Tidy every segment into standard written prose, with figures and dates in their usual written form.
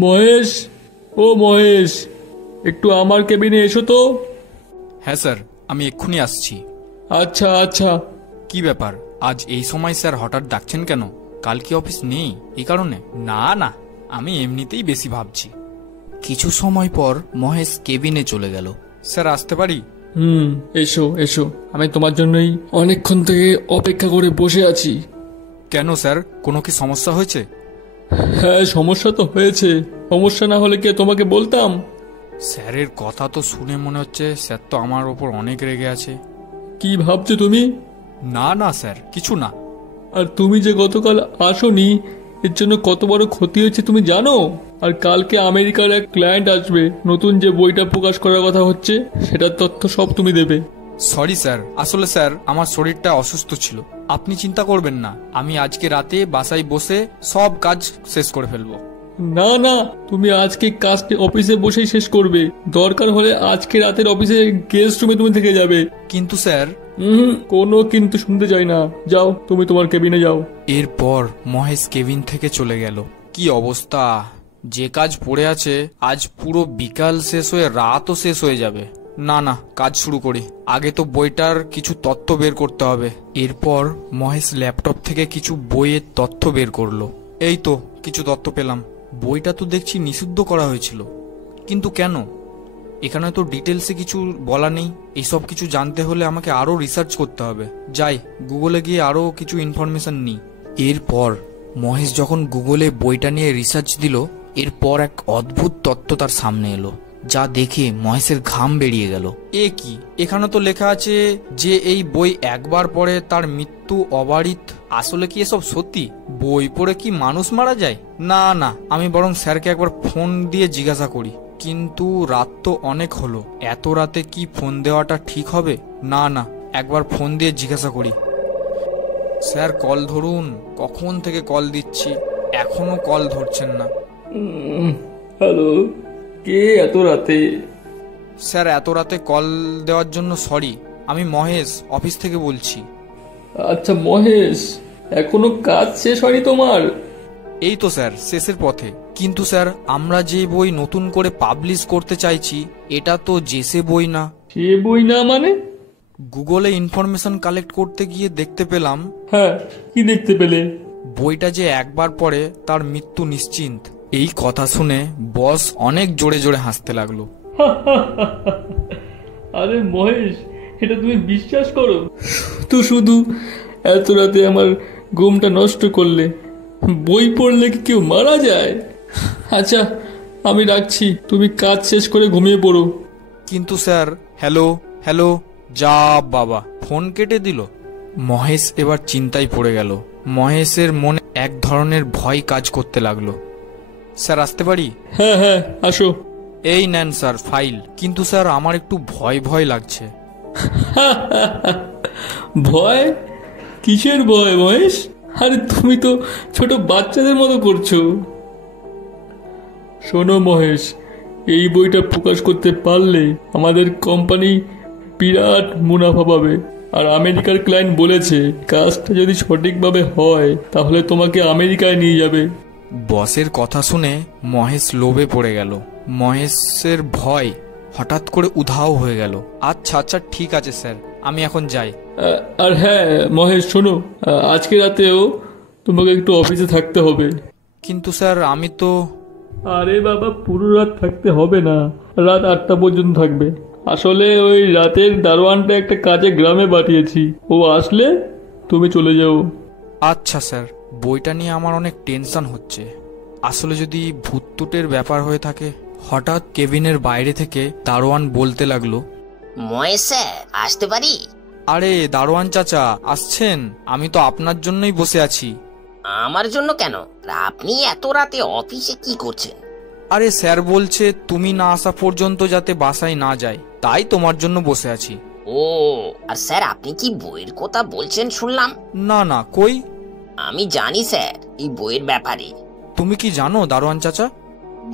মহেশ, ও মহেশ, একটু আমার কেবিনে এসো তো। হ্যাঁ স্যার, আমি এক্ষুনি আসছি। আচ্ছা আচ্ছা। কি ব্যাপার, আজ এই সময় স্যার হঠাৎ ডাকছেন কেন? কাল কি অফিস নেই এই কারণে? না না, আমি এমনিতেই বেশি ভাবছি। কিছু সময় পর মহেশ কেবিনে চলে গেল। স্যার আসতে পারি? এসো এসো, আমি তোমার জন্যই অনেকক্ষণ থেকে অপেক্ষা করে বসে আছি। কেন স্যার, কোনো কি সমস্যা হয়েছে? হ্যাঁ, সমস্যা তো হয়েছে। সমস্যা না হলে কি তোমাকে বলতাম? স্যারের কথা তো শুনে মনে হচ্ছে স্যার তো আমার ওপর অনেক রেগে আছে। কি ভাবছো তুমি? না না স্যার, কিছু না। আর তুমি যে গতকাল আসোনি, এর জন্য কত বড় ক্ষতি হয়েছে তুমি জানো? আর কালকে আমেরিকার এক ক্লায়েন্ট আসবে, নতুন যে বইটা প্রকাশ করার কথা হচ্ছে সেটার তথ্য সব তুমি দেবে। সরি স্যার, আসলে স্যার আমার শরীরটা অসুস্থ ছিল। আপনি চিন্তা করবেন না, আমি আজকে রাতে বাসায় বসে সব কাজ শেষ করে ফেলবো। না না, তুমি আজকে কাজটি অফিসে বসেই শেষ করবে। দরকার হলে আজকে রাতের অফিসে গেস্ট রুমে তুমি থেকে যাবে। কিন্তু স্যার। কোনো কিন্তু শুনতে চাই না। যাও, তুমি তোমার কেবিনে যাও। এরপর মহেশ কেবিন থেকে চলে গেল। কি অবস্থা, যে কাজ পড়ে আছে আজ পুরো বিকাল শেষ হয়ে রাতও শেষ হয়ে যাবে। না না, কাজ শুরু করি। আগে তো বইটার কিছু তথ্য বের করতে হবে। এরপর মহেশ ল্যাপটপ থেকে কিছু বইয়ের তথ্য বের করলো। এই তো কিছু তথ্য পেলাম। বইটা তো দেখছি নিষিদ্ধ করা হয়েছিল, কিন্তু কেন? এখানে তো ডিটেলসে কিছু বলা নেই। এইসব কিছু জানতে হলে আমাকে আরো রিসার্চ করতে হবে। যাই, গুগলে গিয়ে আরো কিছু ইনফরমেশন নিই। এরপর মহেশ যখন গুগলে বইটা নিয়ে রিসার্চ দিল, এরপর এক অদ্ভুত তথ্য তার সামনে এলো, যা দেখে মহেশের ঘাম বেরিয়ে গেল। এ কি, এখানে তো লেখা আছে যে এই বই একবার পড়ে তার মৃত্যু অবারিত। আসলে কি এসব সত্যি? বই পড়ে কি মানুষ মারা যায়? না না, আমি বরং স্যারকে একবার ফোন দিয়ে জিজ্ঞাসা করি। কিন্তু রাত তো অনেক হলো, এত রাতে কি ফোন দেওয়াটা ঠিক হবে? না না, একবার ফোন দিয়ে জিজ্ঞাসা করি। স্যার কল ধরুন, কখন থেকে কল দিচ্ছি, এখনো কল ধরছেন না। হ্যালো, কে এত রাতে? স্যার এত রাতে কল দেওয়ার জন্য সরি, আমি মহেশ অফিস থেকে বলছি। আচ্ছা মহেশ, এখনো কাজ শেষ হয়নি তোমার? এই তো স্যার শেষের পথে। কিন্তু স্যার আমরা যে বই নতুন করে পাবলিশ করতে চাইছি এটা তো জেসে বই না। সে বই না মানে? গুগলে ইনফরমেশন কালেক্ট করতে গিয়ে দেখতে পেলাম। হ্যাঁ, কি দেখতে পেলে? বইটা যে একবার পড়ে তার মৃত্যু নিশ্চিন্ত। এই কথা শুনে বস অনেক জোরে জোরে হাসতে লাগলো। আরে মহেশ, এটা তুমি বিশ্বাস করো? তো শুধু এত রাতে আমার ঘুমটা নষ্ট করলে। বই পড়লে কি কেউ মারা যায়? আচ্ছা, আমি রাখছি, তুমি কাজ শেষ করে ঘুমিয়ে পড়ো। কিন্তু স্যার। হ্যালো হ্যালো, যা বাবা, ফোন কেটে দিল। মহেশ এবার চিন্তায় পড়ে গেল। মহেশের মনে এক ধরনের ভয় কাজ করতে লাগলো। স্যার আসতে পারি? হ্যাঁ হ্যাঁ, আসো। এই নেন স্যার ফাইল। কিন্তু স্যার আমার একটু ভয় ভয় লাগছে। ভয়? কিসের ভয় মহেশ? আরে তুমি তো ছোট বাচ্চাদের মতো করছো। শোনো মহেশ, এই বইটা প্রকাশ করতে পারলে আমাদের কোম্পানি বিরাট মুনাফা পাবে। আর আমেরিকার ক্লায়েন্ট বলেছে কাজটা যদি সঠিকভাবে হয় তাহলে তোমাকে আমেরিকায় নিয়ে যাবে। বসের কথা শুনে মহেশ লোভে পড়ে গেল। মহেশের ভয় হঠাৎ করে উধাও হয়ে গেল। আচ্ছা আচ্ছা, ঠিক আছে স্যার, আমি এখন যাই। আর হ্যাঁ মহেশ, শোনো, আজকে রাতেও তোমাকে একটু অফিসে থাকতে হবে। কিন্তু স্যার আমি তো। আরে বাবা, পুরো রাত থাকতে হবে না, রাত 8টা পর্যন্ত থাকবে। আসলে ওই রাতের দারোয়ানটা একটা কাজে গ্রামে পাঠিয়েছি, ও আসলে তুমি চলে যাও। আচ্ছা স্যার, বইটা নিয়ে আমার অনেক টেনশন হচ্ছে। আসলে যদি ভূতটুটের ব্যাপার হয়ে থাকে। হঠাৎ কেবিনের বাইরে থেকে দারোয়ান বলতে লাগলো, মহেশ স্যার, আসতে পারি? আরে দারোয়ান চাচা আসছেন, আমি তো আপনার জন্যই বসে আছি। আমার জন্য কেন? আপনি এত রাতে অফিসে কি করছেন? আরে স্যার বলছে তুমি না আসা পর্যন্ত যাতে বাসায় না যায়, তাই তোমার জন্য বসে আছি। ও, আর স্যার আপনি কি বইয়ের কথা বলছেন শুনলাম? না না, কই? আমি জানি স্যার এই বইয়ের ব্যাপারে। তুমি কি জানো দারোয়ান চাচা?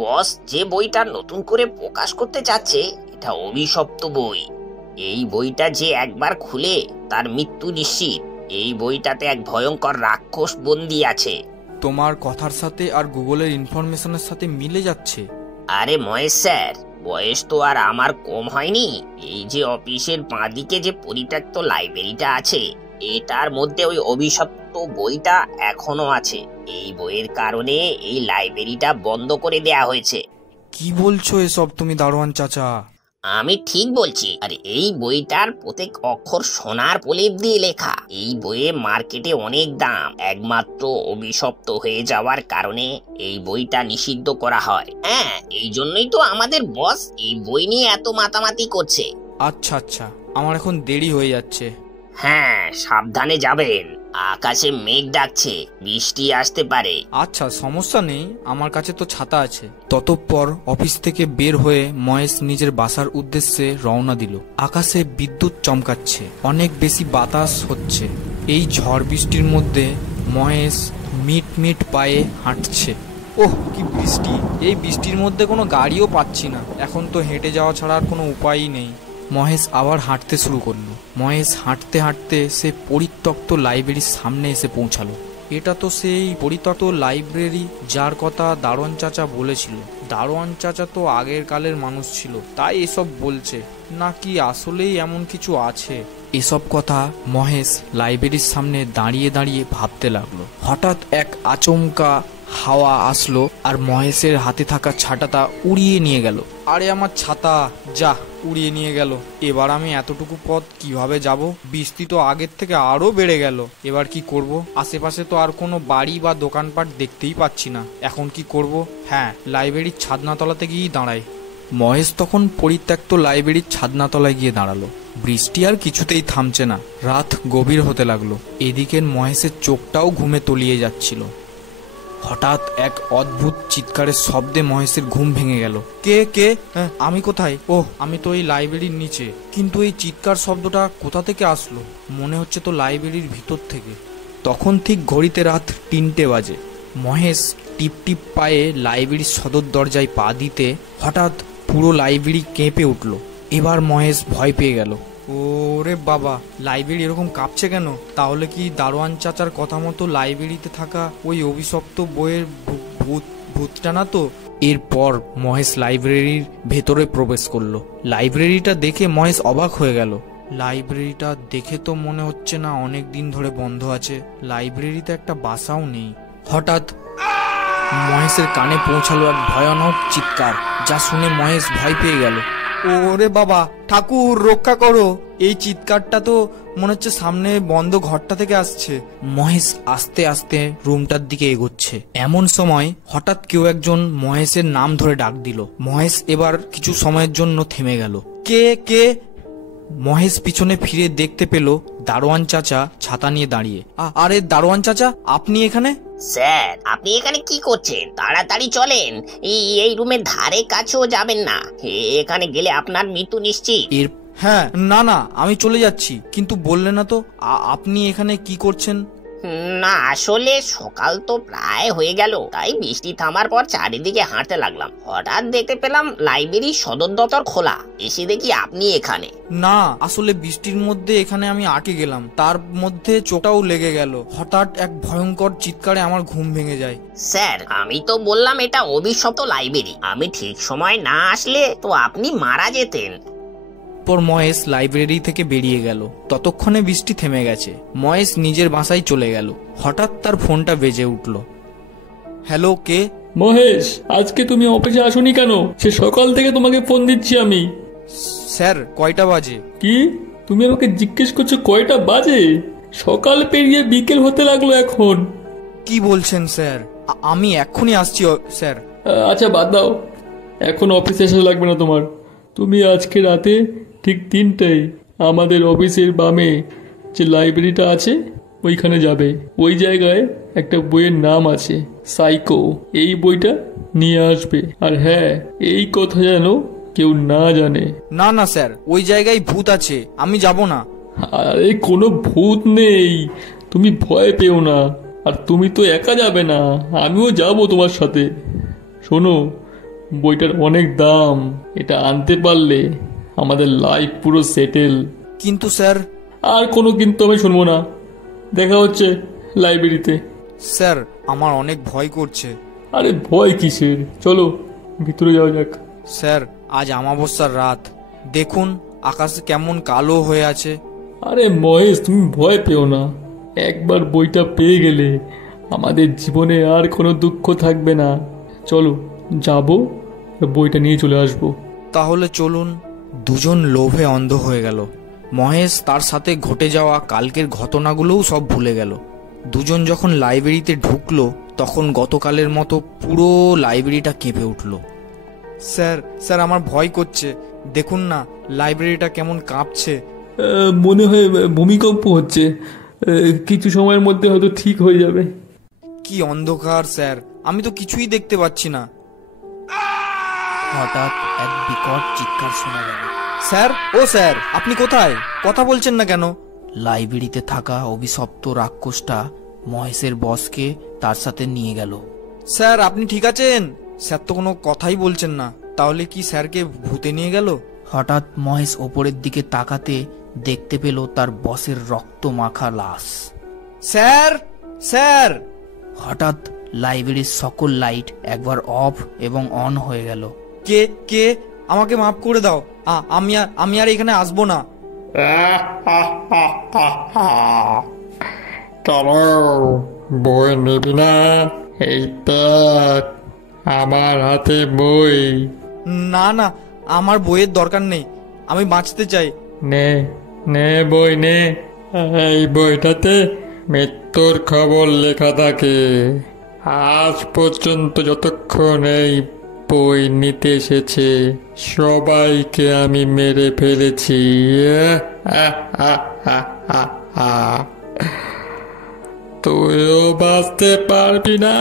বস যে বইটা নতুন করে প্রকাশ করতে চাচ্ছে এটা অভিশপ্ত বই। এই বইটা যে একবার খুলে তার মৃত্যু নিশ্চিত। এই বইটাতে এক ভয়ঙ্কর রাক্ষস বন্দী আছে। তোমার কথার সাথে আর গুগলের ইনফরমেশনের সাথে মিলে যাচ্ছে। আরে মহেশ স্যার, বয়স তো আর আমার কম হয়নি। এই যে অফিসের বাঁদিকে যে পরিত্যক্ত লাইব্রেরিটা আছে, এটার মধ্যে ওই অভিশপ্ত বইটা এখনো আছে। এই বইয়ের কারণে এই লাইব্রেরিটা বন্ধ করে দেয়া হয়েছে। কি বলছো এসব তুমি দারোয়ান চাচা? আমি ঠিক বলছি। আর এই বইটার প্রত্যেক অক্ষর সোনার প্রলেপ দিয়ে লেখা। এই বইয়ে মার্কেটে অনেক দাম। একমাত্র অভিশপ্ত হয়ে যাওয়ার কারণে এই বইটা নিষিদ্ধ করা হয়। হ্যাঁ, এই জন্যই তো আমাদের বস এই বই নিয়ে এত মাতামাতি করছে। আচ্ছা আচ্ছা, আমার এখন দেরি হয়ে যাচ্ছে। হ্যাঁ, সাবধানে যাবেন। আকাশে মেঘ ডাকছে, বৃষ্টি আসতে পারে। আচ্ছা, সমস্যা নেই, আমার কাছে তো ছাতা আছে। ততঃপর অফিস থেকে বের হয়ে মহেশ নিজের বাসার উদ্দেশ্যে রওনা দিল। আকাশে বিদ্যুৎ চমকাচ্ছে, অনেক বেশি বাতাস হচ্ছে। এই ঝড় বৃষ্টির মধ্যে মহেশ মিট মিট পায়ে হাঁটছে। ওহ, কি বৃষ্টি! এই বৃষ্টির মধ্যে কোনো গাড়িও পাচ্ছি না। এখন তো হেঁটে যাওয়া ছাড়া আর কোনো উপায়ই নেই। মহেশ আবার হাঁটতে শুরু করলো। মহেশ হাঁটতে হাঁটতে সে পরিত্যক্ত লাইব্রেরির সামনে এসে পৌঁছালো। এটা তো সেই পরিত্যক্ত লাইব্রেরি যার কথা দারোয়ান চাচা বলেছিল। দারোয়ান চাচা তো আগের কালের মানুষ ছিল, তাই এসব বলছে, নাকি আসলেই এমন কিছু আছে? এসব কথা মহেশ লাইব্রেরির সামনে দাঁড়িয়ে দাঁড়িয়ে ভাবতে লাগলো। হঠাৎ এক আচমকা হাওয়া আসলো আর মহেশের হাতে থাকা ছাতাটা উড়িয়ে নিয়ে গেল। আরে আমার ছাতা, যা উড়িয়ে নিয়ে গেল। এবার আমি এতটুকু পথ কিভাবে যাব? বৃষ্টি তো আগের থেকে আরো বেড়ে গেল। এবার কি করব? আশেপাশে তো আর কোনো বাড়ি বা দোকানপাট দেখতেই পাচ্ছি না। এখন কি করব? হ্যাঁ, লাইব্রেরির ছাদনাতলাতে গিয়েই দাঁড়াই। মহেশ তখন পরিত্যক্ত লাইব্রেরির ছাদনাতলায় গিয়ে দাঁড়ালো। বৃষ্টি আর কিছুতেই থামছে না। রাত গভীর হতে লাগলো। এদিকের মহেশের চোখটাও ঘুমে তলিয়ে যাচ্ছিল। হঠাৎ এক অদ্ভুত চিৎকারের শব্দে মহেশের ঘুম ভেঙে গেল। কে কে? আমি কোথায়? ওহ, আমি তো এই লাইব্রেরির নিচে। কিন্তু এই চিৎকার শব্দটা কোথা থেকে আসলো? মনে হচ্ছে তো লাইব্রেরির ভিতর থেকে। তখন ঠিক ঘড়িতে রাত 3টে বাজে। মহেশ টিপ টিপ পায়ে লাইব্রেরির সদর দরজায় পা দিতে হঠাৎ পুরো লাইব্রেরি কেঁপে উঠল। এবার মহেশ ভয় পেয়ে গেল। ওরে বাবা, লাইব্রেরি এরকম কাঁপছে কেন? তাহলে কি দারোয়ান চাচার কথা মতো লাইব্রেরিতে থাকা ওই অভিশপ্ত বইয়ের ভূতটা না তো? এরপর মহেশ লাইব্রেরির ভেতরে প্রবেশ করলো। লাইব্রেরিটা দেখে মহেশ অবাক হয়ে গেল। লাইব্রেরিটা দেখে তো মনে হচ্ছে না অনেক দিন ধরে বন্ধ আছে। লাইব্রেরিতে একটা বাসাও নেই। হঠাৎ মহেশের কানে পৌঁছালো এক ভয়ানক চিৎকার, যা শুনে মহেশ ভয় পেয়ে গেল। ওরে বাবা, ঠাকুর রক্ষা করো! এই চিৎকারটা তো মনে হচ্ছে সামনে বন্ধ ঘরটা থেকে আসছে। মহেশ আস্তে আস্তে রুমটার দিকে এগোচ্ছে। এমন সময় হঠাৎ কেউ একজন মহেশের নাম ধরে ডাক দিল। মহেশ এবার কিছু সময়ের জন্য থেমে গেল। কে কে? মহেশ পিছনে ফিরে দেখতে পেল দারোয়ান চাচা ছাতা নিয়ে দাঁড়িয়ে। আরে দারোয়ান চাচা, আপনি এখানে? স্যার, আপনি এখানে কি করছেন? তাড়াতাড়ি চলেন। এই রুমের ধারে কাছেও যাবেন না। এখানে গেলে আপনার মৃত্যু নিশ্চিত। হ্যাঁ, না না, আমি চলে যাচ্ছি। কিন্তু বললে না তো আপনি এখানে কি করছেন? না, আসলে সকাল তো প্রায় হয়ে গেল, তাই বৃষ্টি থামার পর চারিদিকে হাঁটতে লাগলাম। হঠাৎ দেখতে পেলাম লাইব্রেরির সদর দপ্তর খোলা। এসে দেখি আপনি এখানে। না, আসলে বৃষ্টির মধ্যে এখানে আমি আটকে গেলাম, তার মধ্যে চোখটাও লেগে গেল। হঠাৎ এক ভয়ঙ্কর চিৎকারে আমার ঘুম ভেঙে যায়। স্যার, আমি তো বললাম এটা অভিশপ্ত লাইব্রেরি। আমি ঠিক সময় না আসলে তো আপনি মারা যেতেন। পর মহেশ লাইব্রেরি থেকে বেরিয়ে গেল। ততক্ষণে বৃষ্টি থেমে গেছে। মহেশ নিজের বাসায় চলে গেল। হঠাৎ তার ফোনটা বেজে উঠল। হ্যালো, কে? মহেশ, আজকে তুমি অফিসে আসোনি কেন? সে সকাল থেকে তোমাকে ফোন দিচ্ছি আমি। স্যার, কয়টা বাজে? কি? তুমি আমাকে জিজ্ঞেস করছো কয়টা বাজে? সকাল পেরিয়ে বিকেল হতে লাগলো এখন। কি বলছেন স্যার? আমি এক্ষুনি আসছি স্যার। আচ্ছা, বাদ দাও, এখন অফিসে আসা লাগবে না তোমার। তুমি আজকে রাতে ঠিক 3টায় আমাদের অফিসের বামে যে লাইব্রেরিটা আছে ওইখানে যাবে। ওই জায়গায় একটা বইয়ের নাম আছে, সাইকো। এই বইটা নিয়ে আসবে। আর হ্যাঁ, এই কথা যেন কেউ না জানে। না না স্যার, ওই জায়গায় ভূত আছে, আমি যাব না। আরে কোনো ভূত নেই, তুমি ভয় পেও না। আর তুমি তো একা যাবে না, আমিও যাব তোমার সাথে। শোনো, বইটার অনেক দাম। এটা আনতে পারলে আমাদের লাইফ পুরো সেটেল। কিন্তু স্যার। আর কোনো কিন্তু আমি শুনবো না। দেখা হচ্ছে লাইব্রেরিতে। স্যার আমার অনেক ভয় করছে। আরে ভয় কিসের, চলো ভিতরে যাওয়া যাক। স্যার আজ অমাবস্যার রাত, দেখুন আকাশ কেমন কালো হয়ে আছে। আরে মহেশ, তুমি ভয় পেও না। একবার বইটা পেয়ে গেলে আমাদের জীবনে আর কোনো দুঃখ থাকবে না। চলো যাবো, বইটা নিয়ে চলে আসবো। তাহলে চলুন। দুজন লোভে অন্ধ হয়ে গেল। মহেশ তার সাথে ঘটে যাওয়া কালকের ঘটনাগুলোও সব ভুলে গেল। দুজন যখন লাইব্রেরিতে ঢুকলো তখন গতকালের মতো পুরো লাইব্রেরিটা কেঁপে উঠল। স্যার স্যার আমার ভয় করছে, দেখুন না লাইব্রেরিটা কেমন কাঁপছে। মনে হয় ভূমিকম্প হচ্ছে, কিছু সময়ের মধ্যে হয়তো ঠিক হয়ে যাবে। কি অন্ধকার স্যার, আমি তো কিছুই দেখতে পাচ্ছি না। হঠাৎ এক বিকট চিৎকার শোনা গেল। স্যার, ও স্যার, আপনি কোথায়? কথা বলছেন না কেন? লাইব্রেরিতে থাকা অভিশপ্ত রাক্ষসটা মহেশের বসকে তার সাথে নিয়ে গেল। স্যার আপনি ঠিক আছেন? স্যার তো কোনো কথাই বলছেন না। তাহলে কি স্যারকে ভূতে নিয়ে গেল? হঠাৎ মহেশ ওপরের দিকে তাকাতে দেখতে পেল তার বসের রক্ত মাখা লাশ। Sir sir! হঠাৎ লাইব্রেরির সকল লাইট একবার অফ এবং অন হয়ে গেল। কে কে? আমাকে মাফ করে দাও, আমি আর এখানে আসবো না। চলো, বই নেবি না? এই দেখ, আমার হাতে বই। না না, আমার বইয়ের দরকার নেই, আমি বাঁচতে চাই। নে নে বই নে। এই বইটাতে মৃত্যুর খবর লেখা থাকে। আজ পর্যন্ত যতক্ষণ এই বই নিতে এসেছে সবাইকে আমি মেরে ফেলেছি। তুইও বাঁচতে পারবি না।